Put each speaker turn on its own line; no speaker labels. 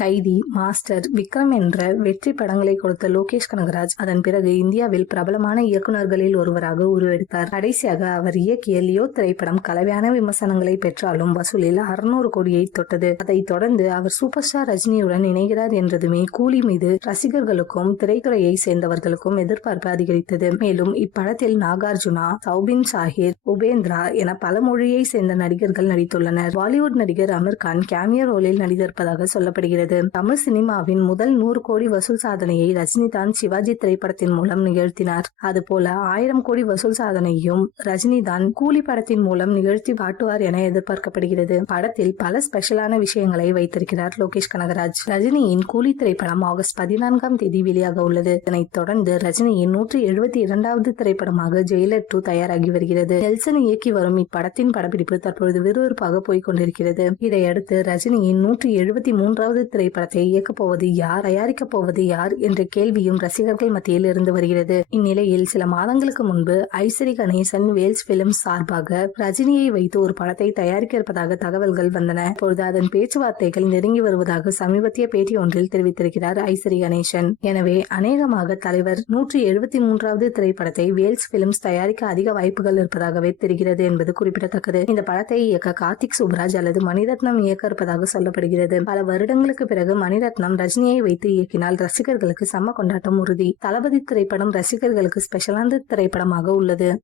கைதி மாஸ்டர் விக்ரம் என்ற வெற்றி படங்களை கொடுத்த லோகேஷ் கனகராஜ் அதன் பிறகு இந்தியாவில் பிரபலமான இயக்குநர்களில் ஒருவராக உருவெடுத்தார். கடைசியாக அவர் இயக்கிய லியோ திரைப்படம் கலவையான விமர்சனங்களை பெற்றாலும் வசூலில் அறுநூறு கோடியை தொட்டது. அதைத் தொடர்ந்து அவர் சூப்பர் ஸ்டார் ரஜினியுடன் இணைகிறார் என்றதுமே கூலி மீது ரசிகர்களுக்கும் திரைத்துறையை சேர்ந்தவர்களுக்கும் எதிர்பார்ப்பு அதிகரித்தது. மேலும் இப்படத்தில் நாகார்ஜுனா சௌபின் சாஹிர் உபேந்திரா என பல மொழியை சேர்ந்த நடிகர்கள் நடித்துள்ளனர். பாலிவுட் நடிகர் அமீர் கான் கேமியோ ரோலில் நடித்திருப்பதாக சொல்லப்படுகிறது. தமிழ் சினிமாவின் முதல் நூறு கோடி வசூல் சாதனையை ரஜினிதான் சிவாஜி திரைப்படத்தின் மூலம் நிகழ்த்தினார். அதுபோல ஆயிரம் கோடி வசூல் சாதனையும் ரஜினிதான் கூலி படத்தின் மூலம் நிகழ்த்தி காட்டுவார் என எதிர்பார்க்கப்படுகிறது. படத்தில் பல ஸ்பெஷலான விஷயங்களை வைத்திருக்கிறார் லோகேஷ் கனகராஜ். ரஜினியின் கூலி திரைப்படம் ஆகஸ்ட் பதினான்காம் தேதி வெளியாக உள்ளது. இதனைத் தொடர்ந்து ரஜினியின் நூற்றி எழுபத்தி இரண்டாவது திரைப்படமாக ஜெயிலர் டூ தயாராகி வருகிறது. நெல்சன் இயக்கி வரும் இப்படத்தின் படப்பிடிப்பு தற்பொழுது விறுவிறுப்பாக போய்க் கொண்டிருக்கிறது. இதையடுத்து ரஜினியின் நூற்றி எழுபத்தி மூன்றாவது திரைப்படத்தை இயக்கப் போவது யார் தயாரிக்கப் போவது யார் என்ற கேள்வியும் ரசிகர்கள் மத்தியில் இருந்து வருகிறது. இந்நிலையில் சில மாதங்களுக்கு முன்பு ஐஸ்வரி கணேசன் வேல்ஸ் பிலிம் சார்பாக ரஜினியை வைத்து ஒரு படத்தை தயாரிக்க இருப்பதாக தகவல்கள் வந்தன. இப்பொழுது அதன் பேச்சுவார்த்தைகள் நெருங்கி வருவதாக சமீபத்திய பேட்டி ஒன்றில் தெரிவித்திருக்கிறார் ஐஸ்வரி கணேசன். எனவே அநேகமாக தலைவர் நூற்றி எழுபத்தி மூன்றாவது திரைப்படத்தை வேல்ஸ் பிலிம்ஸ் தயாரிக்க அதிக வாய்ப்புகள் இருப்பதாகவே தெரிகிறது என்பது குறிப்பிடத்தக்கது. இந்த படத்தை இயக்க கார்த்திக் சுப்ராஜ் அல்லது மணிரத்னம் இயக்க இருப்பதாக சொல்லப்படுகிறது. பல வருடங்களுக்கு பிறகு மணிரத்னம் ரஜினியை வைத்து இயக்கினால் ரசிகர்களுக்கு செம்ம கொண்டாட்டம் உறுதி. தளபதி திரைப்படம் ரசிகர்களுக்கு ஸ்பெஷலான திரைப்படமாக உள்ளது.